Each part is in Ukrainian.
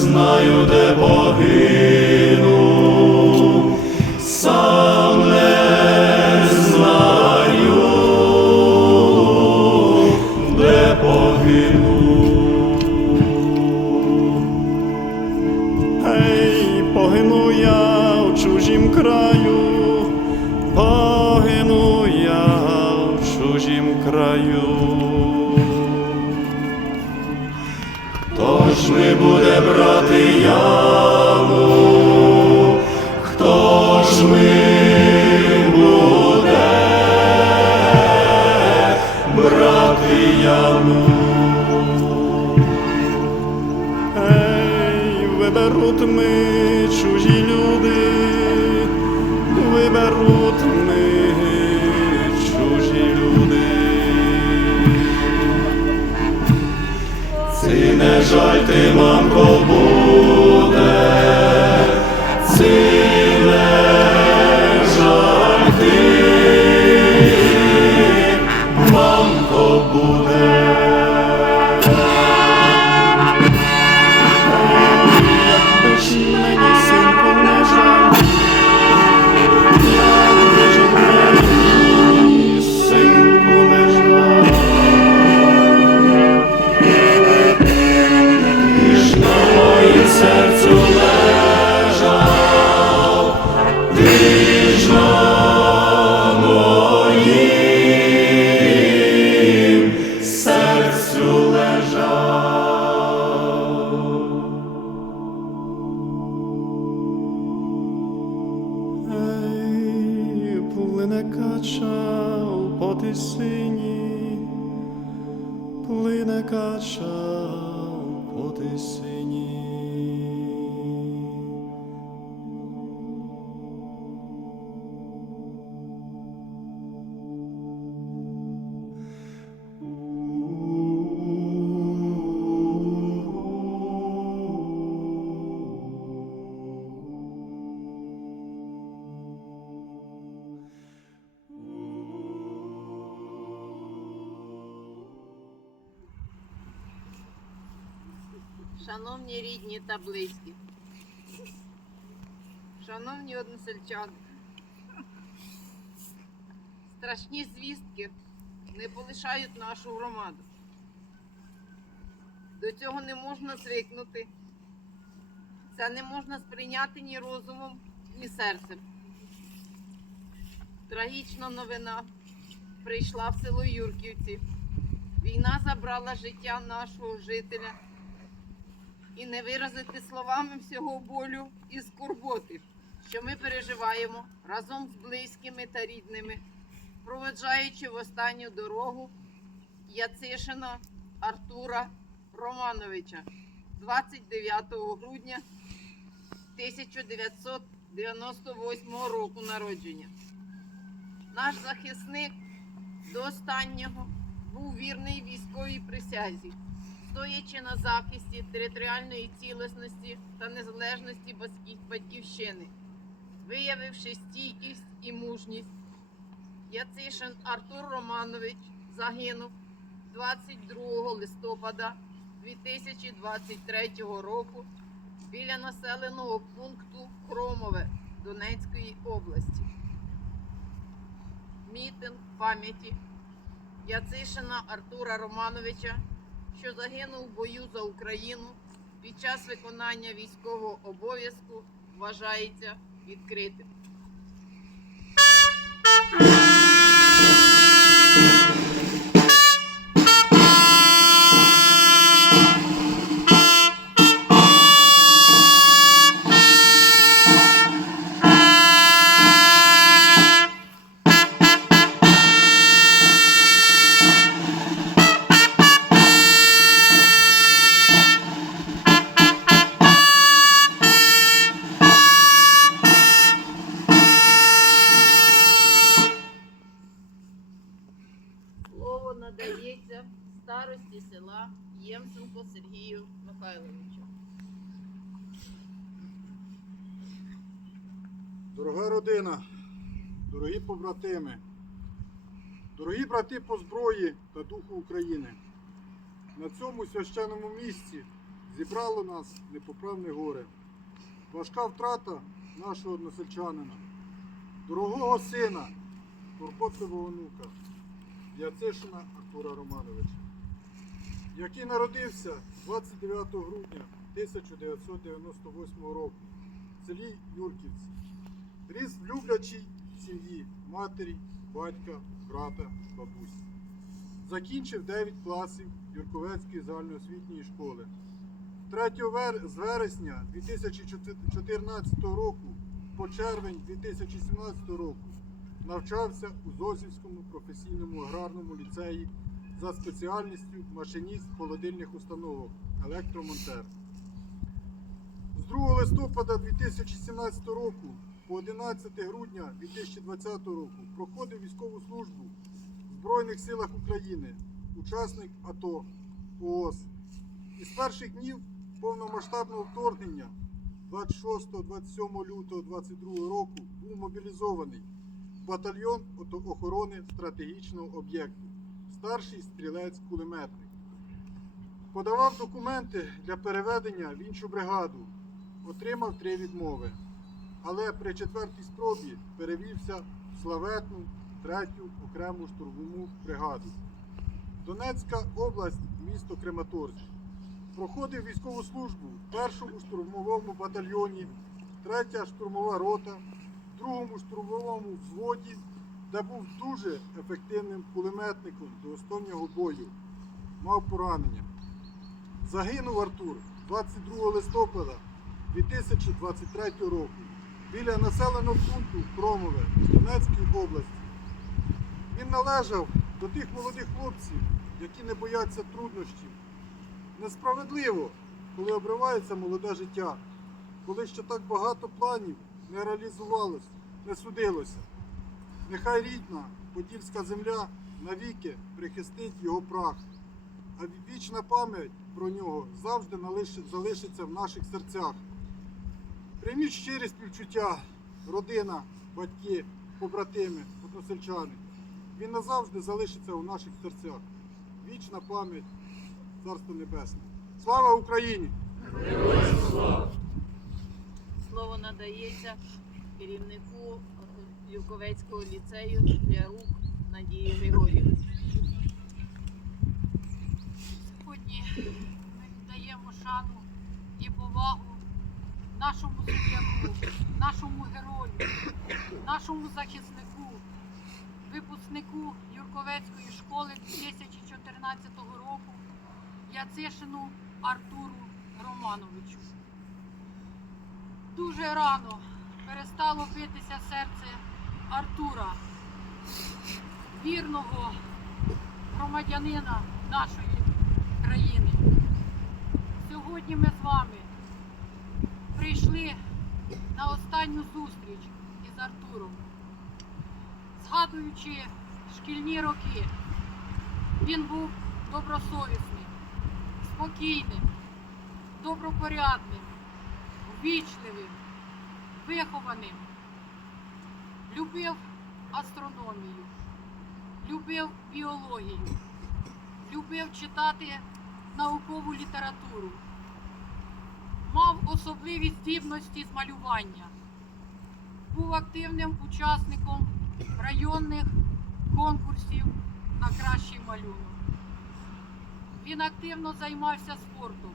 Знаю, де погину, ми кача по тисині, плине кача по тисині. Шановні рідні та близькі, шановні односельчани, страшні звістки не полишають нашу громаду. До цього не можна звикнути. Це не можна сприйняти ні розумом, ні серцем. Трагічна новина прийшла в село Юрківці. Війна забрала життя нашого жителя і не виразити словами всього болю і скорботи, що ми переживаємо разом з близькими та рідними, проведжаючи в останню дорогу Яцишина Артура Романовича 29 грудня 1998 року народження. Наш захисник до останнього був вірний військовій присязі стоячи на захисті територіальної цілісності та незалежності батьківщини, виявивши стійкість і мужність, Яцишин Артур Романович загинув 22 листопада 2023 року біля населеного пункту Хромове Донецької області. Мітинг пам'яті Яцишина Артура Романовича що загинув в бою за Україну під час виконання військового обов'язку вважається відкритим. Старості села Ємценко Сергію Михайловичу. Дорога родина, дорогі побратими, дорогі брати по зброї та духу України. На цьому священному місці зібрало нас непоправне горе. Важка втрата нашого односельчанина, дорогого сина, турботливого онука, Яцишина Артура Романовича, який народився 29 грудня 1998 року в селі Юрківці. Ріс в люблячій сім'ї матері, батька, брата, бабусі. Закінчив 9 класів Юрковецької загальноосвітньої школи. 3 вер- з вересня 2014 року по червень 2017 року навчався у Зозівському професійному аграрному ліцеї за спеціальністю машиніст холодильних установок, електромонтер. З 2 листопада 2017 року по 11 грудня 2020 року проходив військову службу в Збройних силах України, учасник АТО ООС. Із перших днів повномасштабного вторгнення 26-27 лютого 2022 року був мобілізований батальйон охорони стратегічного об'єкту, старший стрілець-кулеметник. Подавав документи для переведення в іншу бригаду, отримав три відмови але при четвертій спробі перевівся в славетну третю окрему штурмову бригаду. Донецька область, місто Крематорськ. Проходив військову службу в першому штурмовому батальйоні, третя штурмова рота, другому штурмовому взводі, де був дуже ефективним кулеметником до останнього бою. Мав поранення. Загинув Артур 22 листопада 2023 року біля населеного пункту Кромове Донецької області. Він належав до тих молодих хлопців, які не бояться труднощів. Несправедливо, коли обривається молоде життя, коли ще так багато планів не реалізувалось, не судилося. Нехай рідна подільська земля навіки прихистить його прах, а вічна пам'ять про нього завжди залишиться в наших серцях. Прийміть щирі співчуття, родина, батьки, побратими, односельчани. Він назавжди залишиться у наших серцях. Вічна пам'ять, Царство Небесне. Слава Україні! Слово надається керівнику Люковецького ліцею Лярук Надії Григорівні. Сьогодні ми віддаємо шану і повагу нашому земляку, нашому герою, нашому захиснику, випускнику Юрковецької школи 2014 року Яцишину Артуру Романовичу. Дуже рано перестало битися серце Артура, вірного громадянина нашої країни. Сьогодні ми з вами прийшли на останню зустріч із Артуром. Згадуючи шкільні роки, він був добросовісним, спокійним, добропорядним, ввічливим, вихованим, любив астрономію, любив біологію любив читати наукову літературу, мав особливі здібності з малювання, був активним учасником районних конкурсів на кращий малюнок. Він активно займався спортом,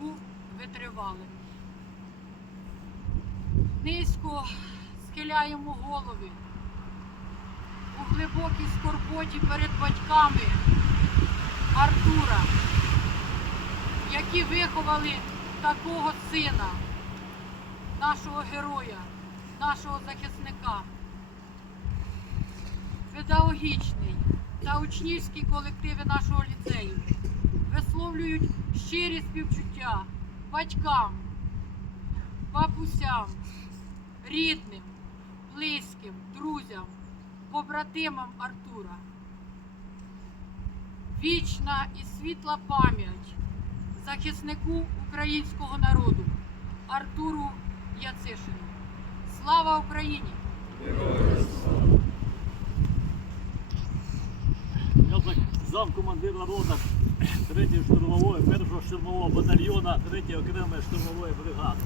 був витривалим. Низько схиляємо голови у глибокій скорботі перед батьками Артура, які виховали такого сина, нашого героя, нашого захисника. Педагогічний та учнівські колективи нашого ліцею висловлюють щирі співчуття батькам, бабусям, рідним, близьким, друзям, побратимам Артура. Вічна і світла пам'ять захиснику українського народу Артуру Яцишину. Слава Україні! Замкомандира рота 3-ї штурмової, 1-го штурмового батальйона 3-ї окремої штурмової бригади.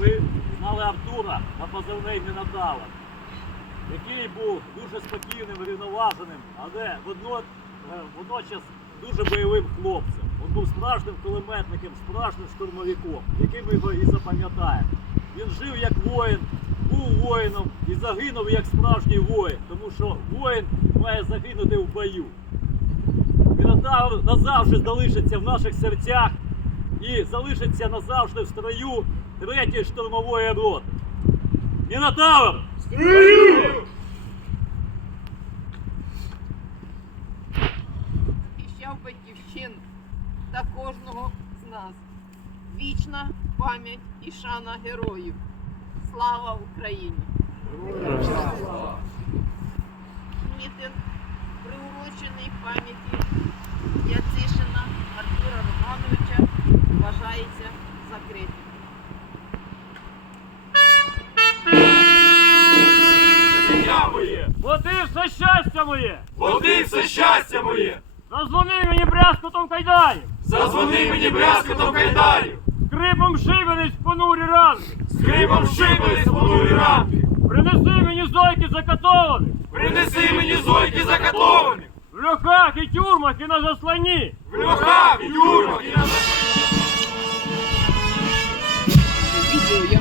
Ми знали Артура на позивний Мінодава, який був дуже спокійним, рівноваженим, але е, водночас дуже бойовим хлопцем. Він був справжнім кулеметником, справжнім штурмовиком, яким ми його і запам'ятаємо. Він жив як воїн, був воїном і загинув як справжній воїн, тому що воїн має загинути в бою. Мінотавр назавжди залишиться в наших серцях і залишиться назавжди в строю третьої штурмової роти. Мінотавр! захищав батьківщин та кожного з нас. Вічна пам'ять і шана героїв. Слава Україні! Мітинг приурочений пам'яті Яцишина моє! Води все щастя моє! Зазвони мені брязкотом кайданів! Зазвони мені брязкотом кайданів! Скрипом шибениць понурі ранки! Скрипом шибались понурі рамки! Принеси мені зойки закатованих! Принеси мені зойки закатованих! В льохах і тюрмах і на засланні! В льохах, в тюрмах і на Відео я